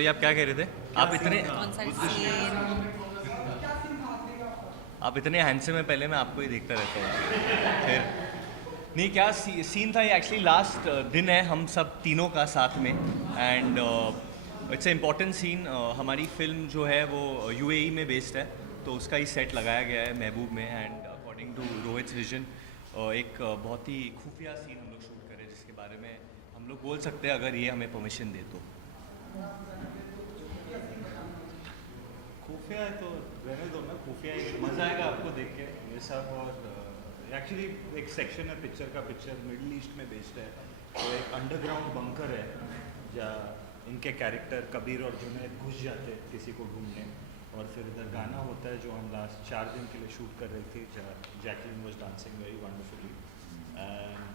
Sorry आप क्या कह रहे थे? आप इतने हैंडसम है, पहले मैं आपको ही देखता रहता हूँ। फिर नहीं, क्या सीन था ये? एक्चुअली लास्ट दिन है हम सब तीनों का साथ में, and it's a important scene. हमारी फिल्म जो है वो यूएई में बेस्ड है, तो उसका ही सेट लगाया गया है महबूब में, एंड अकॉर्डिंग टू रोहित्स विजन एक बहुत ही खुफिया सीन हम लोग शूट करें, जिसके बारे में हम लोग बोल सकते हैं अगर ये हमें परमिशन दे तो। खुफिया है तो रहने दो ना, खुफिया ही मज़ा आएगा आपको देख के ये सब। और एक्चुअली एक सेक्शन है पिक्चर का, पिक्चर मिडिल ईस्ट में बेस्ड है, तो एक अंडरग्राउंड बंकर है जहाँ इनके कैरेक्टर कबीर और जुनैद घुस जाते हैं किसी को ढूंढने, और फिर इधर गाना होता है जो हम लास्ट 4 दिन के लिए शूट कर रही थी, जहाँ Jacqueline was dancing very wonderfully, and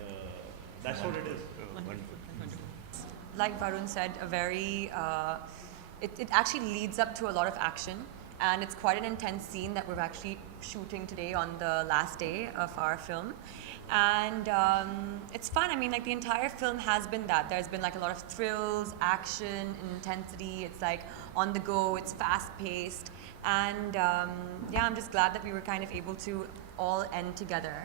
that's what it is. Like Varun said, a very it actually leads up to a lot of action, and it's quite an intense scene that we're actually shooting today on the last day of our film. And it's fun. I mean, like the entire film has been that. There's been like a lot of thrills, action, intensity. It's like on the go. It's fast paced, and yeah, I'm just glad that we were kind of able to all end together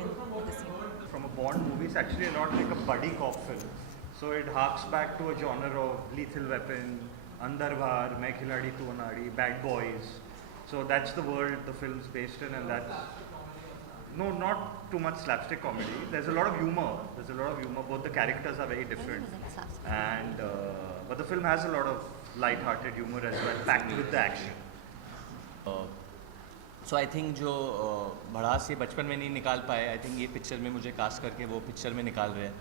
with the scene. From a Bond movie, it's actually a lot like a buddy cop film. So it harks back to a genre of Lethal Weapon, Andar Bahar, Main Khiladi Tu Anadi, Bad Boys. So that's the world the film's based in, and that's not too much slapstick comedy. There's a lot of humor. Both the characters are very different, and but the film has a lot of light-hearted humor as well, packed with the action. So I think जो भड़ास ये बचपन में नहीं निकाल पाए, I think ये picture में मुझे कास्ट करके वो पिक्चर में निकाल रहे हैं.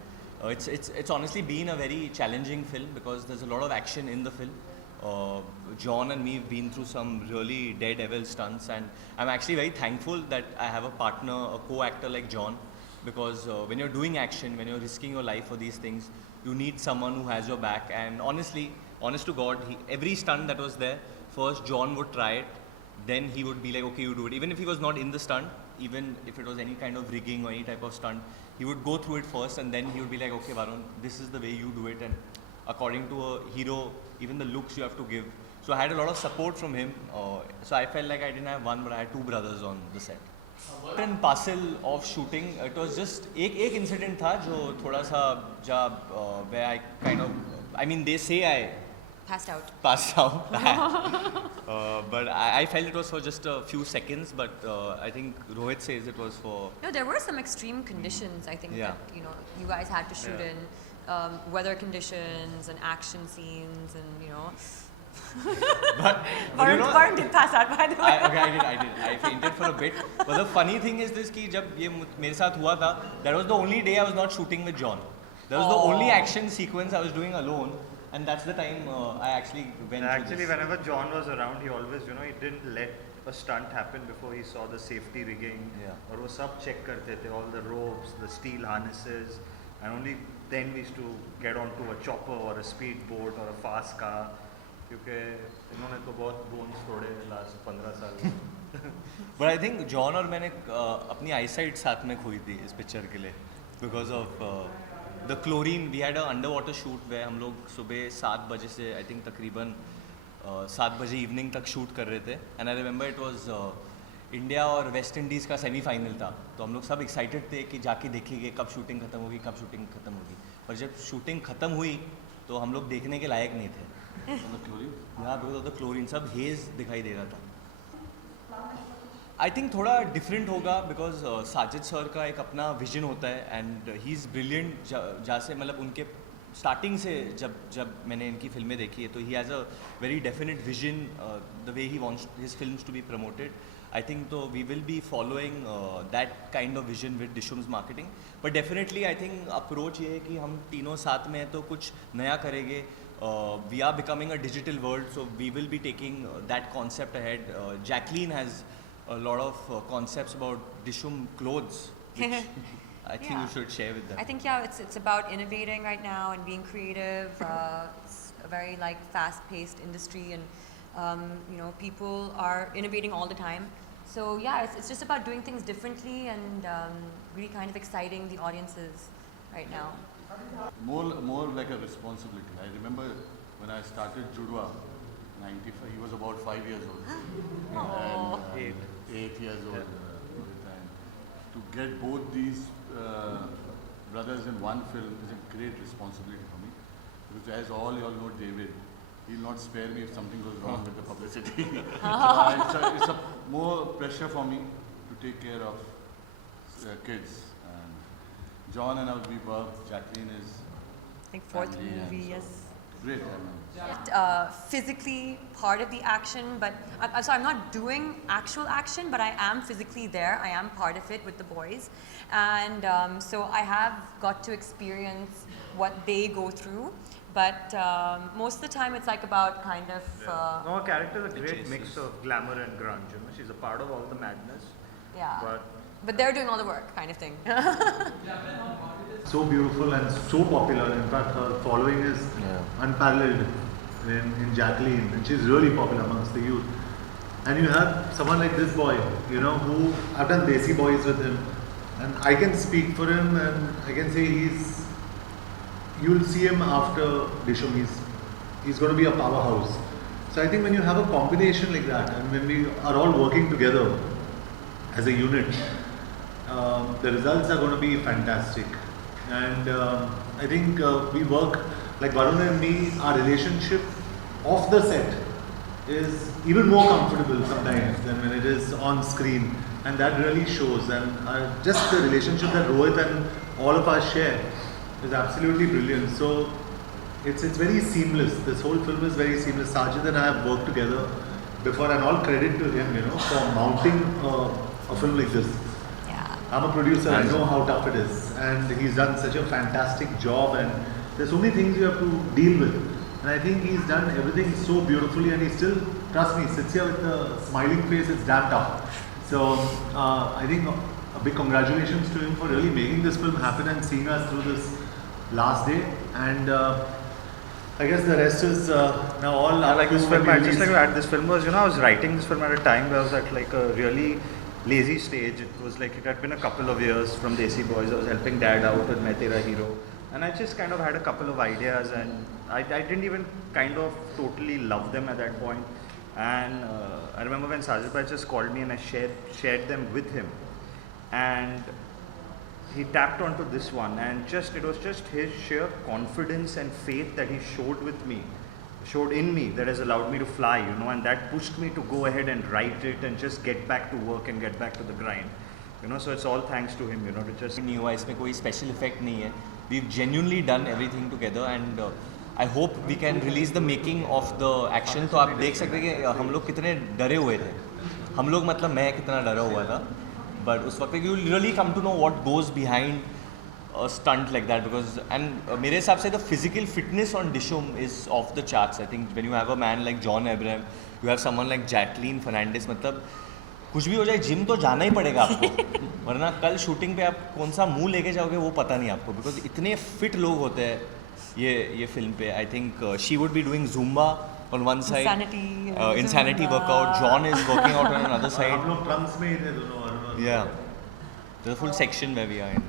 It's honestly been a very challenging film because there's a lot of action in the film. John and me have been through some really daredevil stunts, and I'm actually very thankful that I have a partner, a co-actor like John, because when you're doing action, when you're risking your life for these things, you need someone who has your back. And honestly, honest to God, every stunt that was there, first John would try it, then he would be like, okay, you do it. Even if he was not in the stunt, even if it was any kind of rigging or any type of stunt, he would go through it first, and then he would be like, okay, Varun, this is the way you do it, and according to a hero, even the looks you have to give. So I had a lot of support from him. So I felt like I didn't have one, but I had two brothers on the set. Part and parcel of shooting, it was just एक incident था जो थोड़ा सा जब where I kind of, I mean they say I Passed out. But I felt it was for just a few seconds, but I think Rohit says it was for... No, there were some extreme conditions, I think, that, you know, you guys had to shoot in. Weather conditions and action scenes and, you know... but Varun did pass out, by the way. I did. I fainted for a bit. But the funny thing is this, कि जब ये मेरे साथ हुआ था, that was the only day I was not shooting with John. That was the only action sequence I was doing alone. And that's the time I actually went. Actually, whenever John was around, he always, you know, he didn't let a stunt happen before he saw the safety rigging. Yeah. और वो सब check करते थे, all the ropes, the steel harnesses, and only then we used to get onto a chopper or a speedboat or a fast car. क्योंकि इन्होंने तो बहुत bones तोड़े last 15 साल में. But I think John और मैंने अपनी eyesight साथ में खोई थी इस picture के लिए, because of the chlorine. We had a underwater shoot where हम लोग सुबह 7 बजे से I think तकरीबन 7 बजे इवनिंग तक शूट कर रहे थे. And I remember it was India और वेस्ट इंडीज़ का सेमीफाइनल था, तो हम लोग सब एक्साइटेड थे कि जाके देखेंगे कब शूटिंग ख़त्म होगी, कब शूटिंग ख़त्म होगी. पर जब शूटिंग ख़त्म हुई तो हम लोग देखने के लायक नहीं थे. यहाँ तो क्लोरीन सब हेज़ दिखाई दे रहा था. आई थिंक थोड़ा डिफरेंट होगा बिकॉज साजिद सर का एक अपना विजन होता है, एंड ही इज़ ब्रिलियंट. जैसे मतलब उनके स्टार्टिंग से जब मैंने इनकी फिल्में देखी है, तो he has a very definite vision the way he wants his films to be promoted. I think तो we will be following that kind of vision with Dishoom's marketing. But definitely I think approach ये है कि हम तीनों साथ में हैं तो कुछ नया करेंगे. We are becoming a digital world, so we will be taking that concept ahead. Jacqueline has a lot of concepts about Dishoom clothes, which I think you should share with them. I think it's about innovating right now and being creative. It's a very like fast-paced industry, and you know, people are innovating all the time. So yeah, it's just about doing things differently and really kind of exciting the audiences right now. More like a responsibility. I remember when I started Judwa, 95, he was about 5 years old. Aww. And 8 years old. And to get both these brothers in one film is a great responsibility for me. Because as all you all know David, he'll not spare me if something goes wrong with the publicity. So it's a more pressure for me to take care of kids. And John and I, we work. Jacqueline is I think fourth family and movie, so yes. Great. I mean, Physically part of the action, but I'm not doing actual action, but I am physically there. I am part of it with the boys, and so I have got to experience what they go through. But most of the time, it's like about kind of. No, her character is a great mix of glamour and grunge. You know, she's a part of all the madness. Yeah. But they're doing all the work, kind of thing. So beautiful and so popular. In fact, her following is unparalleled in Jacqueline, and she's really popular amongst the youth. And you have someone like this boy, you know, who I've done Desi Boys with him, and I can speak for him, and I can say you'll see him after Dishoom. He's going to be a powerhouse. So I think when you have a combination like that, and when we are all working together as a unit, the results are going to be fantastic. And I think we work, like Varun and me, our relationship off the set is even more comfortable sometimes than when it is on screen, and that really shows. And just the relationship that Rohit and all of us share is absolutely brilliant. So it's very seamless. This whole film is very seamless. Sajid and I have worked together before, and all credit to him, you know, for mounting a film like this. Yeah. I'm a producer, I know how tough it is, and he's done such a fantastic job, and there's so many things you have to deal with, and I think he's done everything so beautifully, and he still, trust me, sits here with a smiling face. It's damn tough. So I think a big congratulations to him for really making this film happen and seeing us through this last day, and I guess the rest is now all I like this film. I just like released. to add, this film was, you know, I was writing this film at a time where I was at like a really lazy stage. It was like, it had been a couple of years from Desi Boys. I was helping Dad out with Main Tera Hero. And I just kind of had a couple of ideas, and I didn't even kind of totally love them at that point. And I remember when Sajid Bhai just called me and I shared them with him. And he tapped onto this one, and it was just his sheer confidence and faith that he showed in me, that has allowed me to fly, you know, and that pushed me to go ahead and write it and just get back to work and get back to the grind, you know. So it's all thanks to him, you know, to just. नहीं हुआ इसमें कोई special effect नहीं है. We've genuinely done everything together, and I hope we can release the making of the action. तो आप देख सकते हैं कि हम लोग कितने डरे हुए थे. हम लोग मतलब मैं कितना डरा हुआ था. But उस वक्त you will really come to know what goes behind a stunt like that, because मेरे हिसाब से the physical fitness on Dishoom is off the charts. I think when you have a man like John Abraham, you have someone like Jacqueline Fernandez, मतलब कुछ भी हो जाए gym तो जाना ही पड़ेगा आपको, वरना कल शूटिंग पे आप कौन सा मुंह लेके जाओगे वो पता नहीं आपको, बिकॉज इतने फिट लोग होते हैं ये फिल्म पे. I think she would be doing Zumba on one side, insanity workout. John is working out on another side. हम लोग ट्रम्स में ही थे दोनों. Yeah, there's a full section where we are in.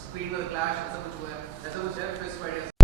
Screen पर clash ऐसा कुछ हुआ है, ऐसा कुछ है, फिस्ट फाइट